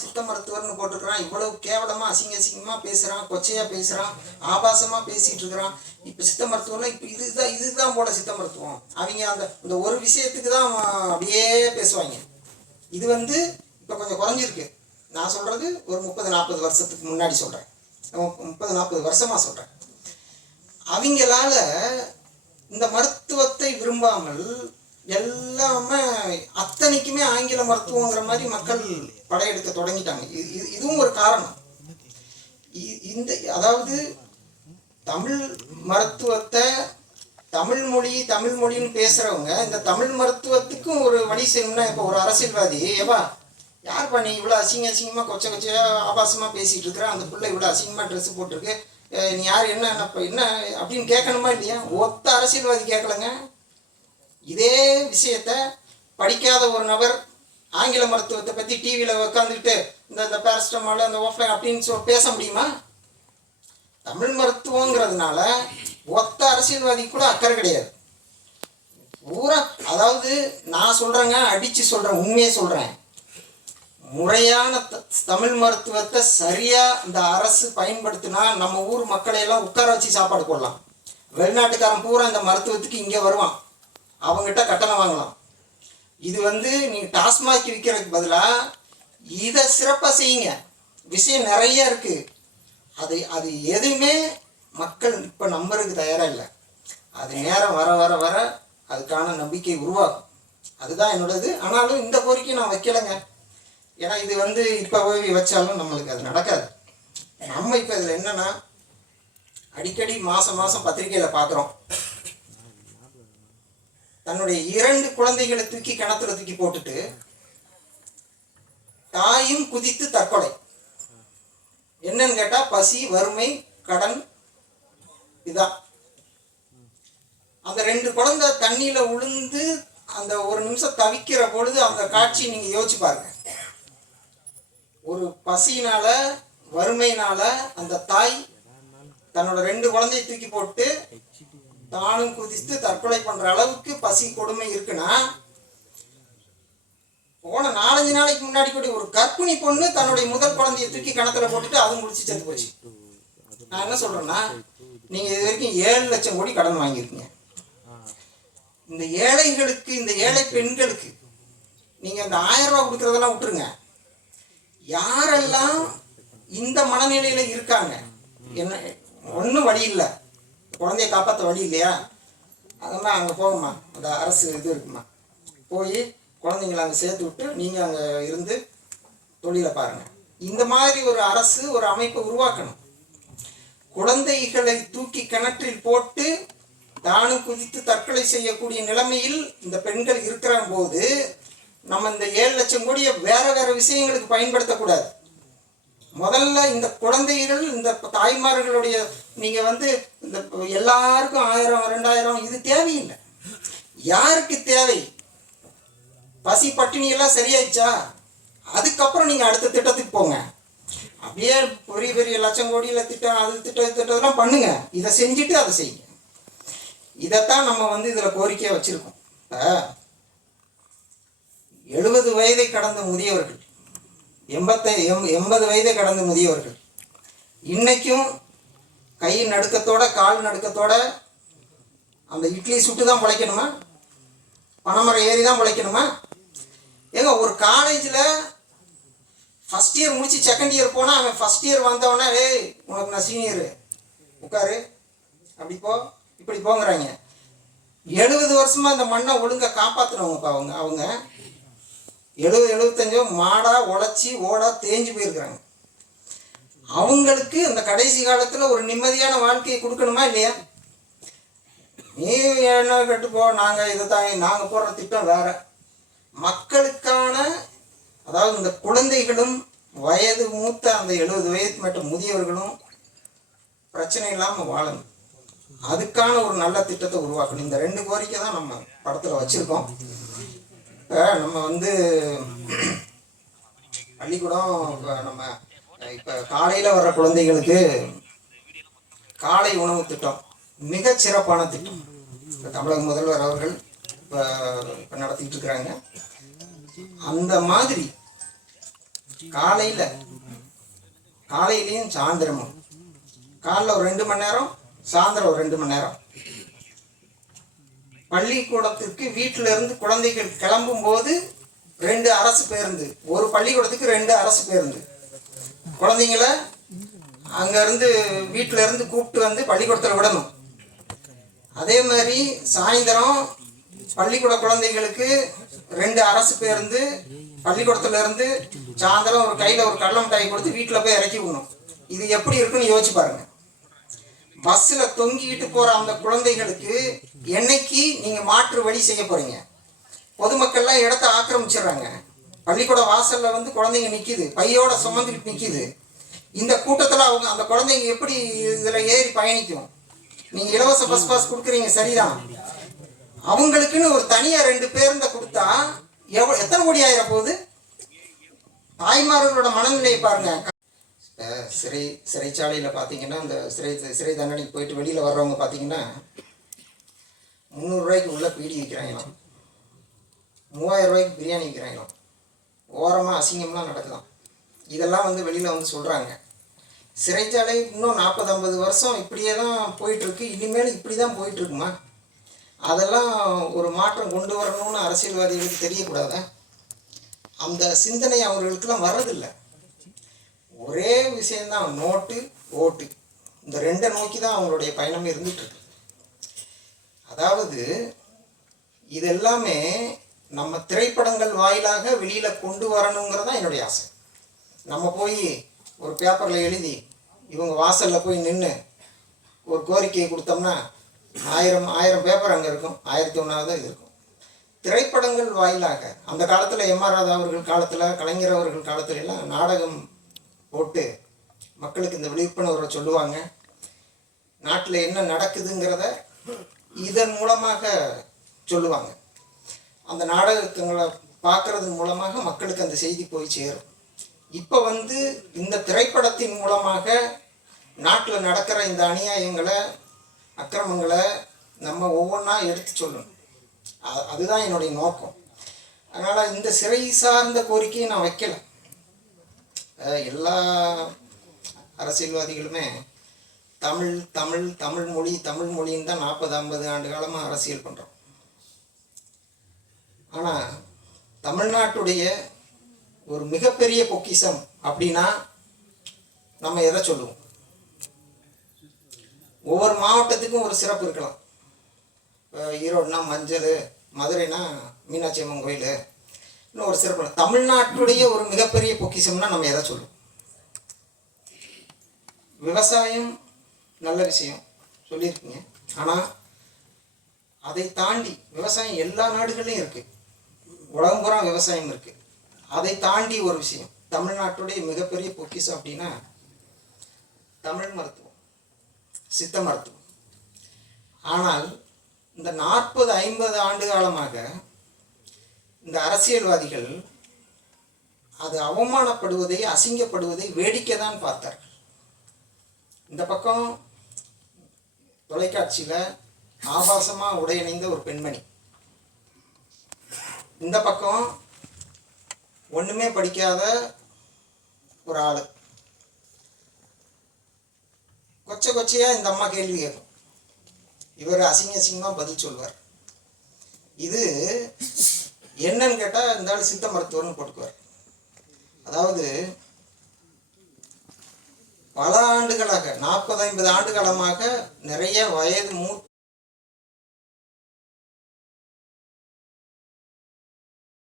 சித்த மருத்துவர்னு போட்டிருக்கிறான், இவ்வளவு கேவலமா அசிங்கமா பேசுறான், கொச்சையா பேசுறான், ஆபாசமா பேசிட்டு இருக்கிறான். இப்ப சித்த மருத்துவம்னா இப்ப இதுதான் போல சித்த மருத்துவம். அவங்க அந்த ஒரு விஷயத்துக்கு தான் அப்படியே பேசுவாங்க. இது இப்ப கொஞ்சம் குறைஞ்சிருக்கு. நான் சொல்றது ஒரு 30-40 வருஷத்துக்கு முன்னாடி சொல்றேன், 30-40 வருஷமா சொல்றேன். அவங்களால இந்த மருத்துவத்தை விரும்பாமல் எல்லாமே அத்தனைக்குமே ஆங்கில மருத்துவங்கிற மாதிரி மக்கள் படையெடுக்க தொடங்கிட்டாங்க. இதுவும் ஒரு காரணம். அதாவது தமிழ் மருத்துவத்தை தமிழ் மொழின்னு பேசுறவங்க இந்த தமிழ் மருத்துவத்துக்கும் ஒரு வழி செய்யணும்னா, இப்போ ஒரு அரசியல்வாதி ஏவா யார் பண்ணி இவ்வளோ அசிங்கமா கொச்சையா ஆபாசமா பேசிட்டு இருக்கிற, அந்த பிள்ளை இவ்வளோ அசிங்கமா ட்ரெஸ் போட்டிருக்கு, நீ யார் என்ன அப்படின்னு கேட்கணுமா இல்லையா? ஒத்த அரசியல்வாதி கேட்கலங்க. இதே விஷயத்த படிக்காத ஒரு நபர் ஆங்கில மருத்துவத்தை பற்றி டிவியில் உட்காந்துக்கிட்டு இந்த பேரஸ்டமால் அந்த ஓஃப்லைன் அப்படின்னு பேச முடியுமா? தமிழ் மருத்துவங்கிறதுனால ஒத்த அரசியல்வாதி கூட அக்கறை கிடையாது. பூரா அதாவது நான் சொல்கிறேங்க, அடித்து சொல்கிறேன், உண்மையை சொல்கிறேன். முறையான தமிழ் மருத்துவத்தை சரியாக இந்த அரசு பயன்படுத்தினா நம்ம ஊர் மக்களையெல்லாம் உட்கார வச்சு சாப்பாடு போடலாம். வெளிநாட்டுக்காரன் பூரா இந்த மருத்துவத்துக்கு இங்கே வருவான், அவங்ககிட்ட கட்டணம் வாங்கலாம். இது நீங்கள் டாஸ்மாக் விற்கிறதுக்கு பதிலாக இதை சிறப்பாக செய்யுங்க. விஷயம் நிறைய இருக்குது. அது எதுவுமே மக்கள் இப்போ நம்புறதுக்கு தயாராக இல்லை. அது நேரம் வர வர வர அதுக்கான நம்பிக்கை உருவாகும். அதுதான் என்னோடது. ஆனாலும் இந்த கோரிக்கை நான் வைக்கலைங்க. ஏன்னா இது இப்போ போய் வச்சாலும் நம்மளுக்கு அது நடக்காது. நம்ம இப்போ இதில் என்னென்னா, அடிக்கடி மாதம் பத்திரிகையில் பார்க்குறோம், தன்னுடைய 2 குழந்தைகளை தூக்கி கிணத்துல தூக்கி போட்டுட்டு தாயும் குதித்து தற்கொலை. என்னன்னு கேட்டா பசி, வறுமை, கடன். இதான் அந்த 2 குழந்தை தண்ணியில உளுந்து அந்த ஒரு நிமிஷம் தவிக்கிற பொழுது அந்த காட்சி நீங்க யோசிச்சு பாருங்க. ஒரு பசியினால வறுமையினால அந்த தாய் தன்னோட 2 குழந்தையை தூக்கி போட்டு தானும் குதித்து தற்கொலை பண்ற அளவுக்கு பசி கொடுமை இருக்குன்னா, போன 4-5 நாளைக்கு முன்னாடி கூட ஒரு கர்ப்பிணி பொண்ணு தன்னுடைய முதல் குழந்தையை தூக்கி கிணத்துல போட்டுட்டு அதுவும் முடிச்சு செத்து போச்சு. நான் என்ன சொல்றேன்னா, நீங்க இது வரைக்கும் 7 லட்சம் கோடி கடன் வாங்கியிருக்கீங்க. இந்த ஏழைகளுக்கு, இந்த ஏழை பெண்களுக்கு நீங்க இந்த 1000 ரூபாய் கொடுக்கறதெல்லாம் விட்டுருங்க. யாரெல்லாம் இந்த மனநிலையில இருக்காங்க, என்ன ஒன்றும் வழி இல்லை, குழந்தைய காப்பாற்ற வழி இல்லையா, அதெல்லாம் அங்கே போகுமா, அந்த அரசு இது இருக்குமா, போய் குழந்தைங்களை அங்கே சேர்த்து விட்டு நீங்கள் அங்கே இருந்து தொழிலை பாருங்கள். இந்த மாதிரி ஒரு அரசு, ஒரு அமைப்பை உருவாக்கணும். குழந்தைகளை தூக்கி கிணற்றில் போட்டு தானும் குதித்து தற்கொலை செய்யக்கூடிய நிலைமையில் இந்த பெண்கள் இருக்கிற போது நம்ம இந்த 7 லட்சம் கோடியை வேற வேற விஷயங்களுக்கு பயன்படுத்தக்கூடாது. முதல்ல இந்த குழந்தைகள், இந்த தாய்மார்களுடைய நீங்க இந்த எல்லாருக்கும் 1000-2000 இது தேவையில்லை. யாருக்கு தேவை? பசி பட்டினி எல்லாம் சரியாயிடுச்சா, அதுக்கப்புறம் நீங்க அடுத்த திட்டத்துக்கு போங்க. அப்படியே பெரிய பெரிய லட்சம் கோடியில திட்டம், அது திட்டம்லாம் பண்ணுங்க. இதை செஞ்சுட்டு அதை செய்யுங்க. இதைத்தான் நம்ம இதுல கோரிக்கையா வச்சிருக்கோம். 70 வயதை கடந்த முதியவர்கள், 80 வயதை கடந்த முதியவர்கள் இன்னைக்கும் கை நடுக்கத்தோட, கால் நடுக்கத்தோட அந்த இட்லி சுட்டு தான் பிழைக்கணுமா? பனைமரம் ஏறி தான் பிழைக்கணுமா? ஏங்க, ஒரு காலேஜில் ஃபஸ்ட் இயர் முடிச்சு செகண்ட் இயர் போனால் அவன் ஃபஸ்ட் இயர் வந்தவனா, ஏய் உனக்கு நான் சீனியரு, உட்காரு, அப்படி போ, இப்படி போங்கிறாங்க. 70 வருஷமா இந்த மண்ணை ஒழுங்காக காப்பாற்றுறவங்கப்பா அவங்க 70-75 மாடா உழைச்சி ஓடா தேஞ்சு போயிருக்கிறாங்க. அவங்களுக்கு அந்த கடைசி காலத்தில் ஒரு நிம்மதியான வாழ்க்கையை கொடுக்கணுமா இல்லையா? நீ என்ன கட்டுப்போ, நாங்கள் இதை தான் நாங்கள் போடுற திட்டம் வேற. மக்களுக்கான, அதாவது இந்த குழந்தைகளும் வயது மூத்த அந்த 70 வயதுக்கு மேட்ட முதியவர்களும் பிரச்சனை இல்லாமல் வாழணும். அதுக்கான ஒரு நல்ல திட்டத்தை உருவாக்கணும். இந்த 2 கோரிக்கை தான் நம்ம படத்தில் வச்சுருக்கோம். இப்போ நம்ம பள்ளிக்கூடம், நம்ம இப்போ காலையில் வர்ற குழந்தைகளுக்கு காலை உணவு திட்டம் மிகச் சிறப்பான திட்டம். இப்போ தமிழக முதல்வர் அவர்கள் இப்போ நடத்திட்டு இருக்கிறாங்க. அந்த மாதிரி காலையிலையும் சாயந்தரமும், காலைல ஒரு 2 மணி நேரம், சாயந்தரம் ஒரு 2 மணி நேரம். பள்ளிக்கூடத்திற்கு வீட்டில இருந்து குழந்தைகள் கிளம்பும் போது 2 அரசு பேருந்து, ஒரு பள்ளிக்கூடத்துக்கு 2 அரசு பேருந்து. குழந்தைங்கள அங்கேருந்து வீட்டில இருந்து கூப்பிட்டு வந்து பள்ளிக்கூடத்தில் விடணும். அதே மாதிரி சாயந்தரம் பள்ளிக்கூட குழந்தைகளுக்கு 2 அரசு பேருந்து பள்ளிக்கூடத்துல இருந்து சாயந்தரம் ஒரு கையில் ஒரு கடலை மிட்டாய் கொடுத்து வீட்டில் போய் இறக்கி விடணும். இது எப்படி இருக்குன்னு யோசிச்சு பாருங்க. பஸ்ஸில் தொங்கிக்கிட்டு போகிற அந்த குழந்தைகளுக்கு என்னைக்கு நீங்கள் மாற்று வழி செய்ய போகிறீங்க? பொதுமக்கள்லாம் இடத்த ஆக்கிரமிச்சிடுறாங்க. பள்ளிக்கூட வாசலில் வந்து குழந்தைங்க நிற்கிது, பையோட சுமந்துக்கிட்டு நிற்கிது. இந்த கூட்டத்தில் அவங்க அந்த குழந்தைங்க எப்படி இதில் ஏறி பயணிக்கும்? நீங்கள் இலவச பஸ் பாஸ் கொடுக்குறீங்க, சரிதான். அவங்களுக்குன்னு ஒரு தனியாக 2 பேருந்தை கொடுத்தா எத்தனை கோடி ஆயிர போகுது? தாய்மார்களோட மனநிலையை பாருங்க. சிறைச்சாலையில் பார்த்தீங்கன்னா, அந்த சிறை தண்டனைக்கு போயிட்டு வெளியில் வர்றவங்க பார்த்தீங்கன்னா 300 ரூபாய்க்கு உள்ள பீடி விற்கிறாங்களாம், 3000 ரூபாய்க்கு பிரியாணி விற்கிறாங்களாம். ஓரமாக அசிங்கம்லாம் நடக்குதான். இதெல்லாம் வந்து வெளியில் வந்து சொல்கிறாங்க. சிறைச்சாலை இன்னும் 40-50 வருஷம் இப்படியே தான் போயிட்டுருக்கு. இனிமேல் இப்படி தான் போயிட்டுருக்குமா? அதெல்லாம் ஒரு மாற்றம் கொண்டு வரணும்னு அரசியல்வாதிகளுக்கு தெரியக்கூடாதா? அந்த சிந்தனை அவர்களுக்கெல்லாம் வர்றதில்லை. ஒரே விஷயந்தான், நோட்டு ஓட்டு. இந்த 2 நோக்கி தான் அவங்களுடைய பயணம் இருந்துகிட்ருக்கு. அதாவது இதெல்லாமே நம்ம திரைப்படங்கள் வாயிலாக வெளியில் கொண்டு வரணுங்கிறதான் என்னுடைய ஆசை. நம்ம போய் ஒரு பேப்பரில் எழுதி இவங்க வாசலில் போய் நின்று ஒரு கோரிக்கையை கொடுத்தோம்னா 1000 பேப்பர் அங்கே இருக்கும், 1001வது இது இருக்கும். திரைப்படங்கள் வாயிலாக அந்த காலத்தில் எம்.ஆர். ராதா அவர்கள் காலத்தில், கலைஞர் அவர்கள் காலத்துல எல்லாம் நாடகம் போட்டு மக்களுக்கு இந்த விழிப்புணர்வை சொல்லுவாங்க. நாட்டில் என்ன நடக்குதுங்கிறத இதன் மூலமாக சொல்லுவாங்க. அந்த நாடகங்களை பார்க்கறது மூலமாக மக்களுக்கு அந்த செய்தி போய் சேரும். இப்போ வந்து இந்த திரைப்படத்தின் மூலமாக நாட்டில் நடக்கிற இந்த அநியாயங்களை, அக்கிரமங்களை நம்ம ஒவ்வொன்றா எடுத்து சொல்லணும். அதுதான் என்னுடைய நோக்கம். அதனால் இந்த சிறை சார்ந்த கோரிக்கையை நான் வைக்கல. எல்லா அரசியல்வாதிகளுமே தமிழ் தமிழ் தமிழ் மொழி தமிழ் மொழின்னு தான் 40-50 ஆண்டு காலமாக அரசியல் பண்ணுறோம். ஆனால் தமிழ்நாட்டுடைய ஒரு மிகப்பெரிய பொக்கிஷம் அப்படின்னா நம்ம எதை சொல்லுவோம்? ஒவ்வொரு மாவட்டத்துக்கும் ஒரு சிறப்பு இருக்கலாம். இப்போ ஈரோடுனா மஞ்சள், மதுரைனா மீனாட்சி அம்மன் கோயில், இன்னும் ஒரு சிறப்பு. தமிழ்நாட்டுடைய ஒரு மிகப்பெரிய பொக்கிஷம்னா நம்ம எதை சொல்லுவோம்? விவசாயம் நல்ல விஷயம் சொல்லியிருக்கீங்க. ஆனால் அதை தாண்டி விவசாயம் எல்லா நாடுகள்லையும் இருக்குது, உலகம் பூரா விவசாயம் இருக்குது. அதை தாண்டி ஒரு விஷயம் தமிழ்நாட்டுடைய மிகப்பெரிய பொக்கிஷம் அப்படின்னா தமிழ் மருத்துவம், சித்த மருத்துவம். ஆனால் இந்த 40-50 ஆண்டு காலமாக இந்த அரசியல்வாதிகள் அது அவமானப்படுவதை, அசிங்கப்படுவதை வேடிக்கை தான் பார்த்தார்கள். இந்த பக்கம் தொலைக்காட்சியில் ஆபாசமாக உடையணிந்த ஒரு பெண்மணி, இந்த பக்கம் ஒன்றுமே படிக்காத ஒரு ஆள். கொச்சையாக இந்த அம்மா கேள்வி கேட்கும், இவர் அசிங்கமாக பதில் சொல்வார். இது என்னன்னு கேட்டால் இந்த ஆள் சித்த மருத்துவர்னு போட்டுக்குவார். அதாவது பல ஆண்டுகளாக 40-50 ஆண்டு காலமாக நிறைய வயது மூத்த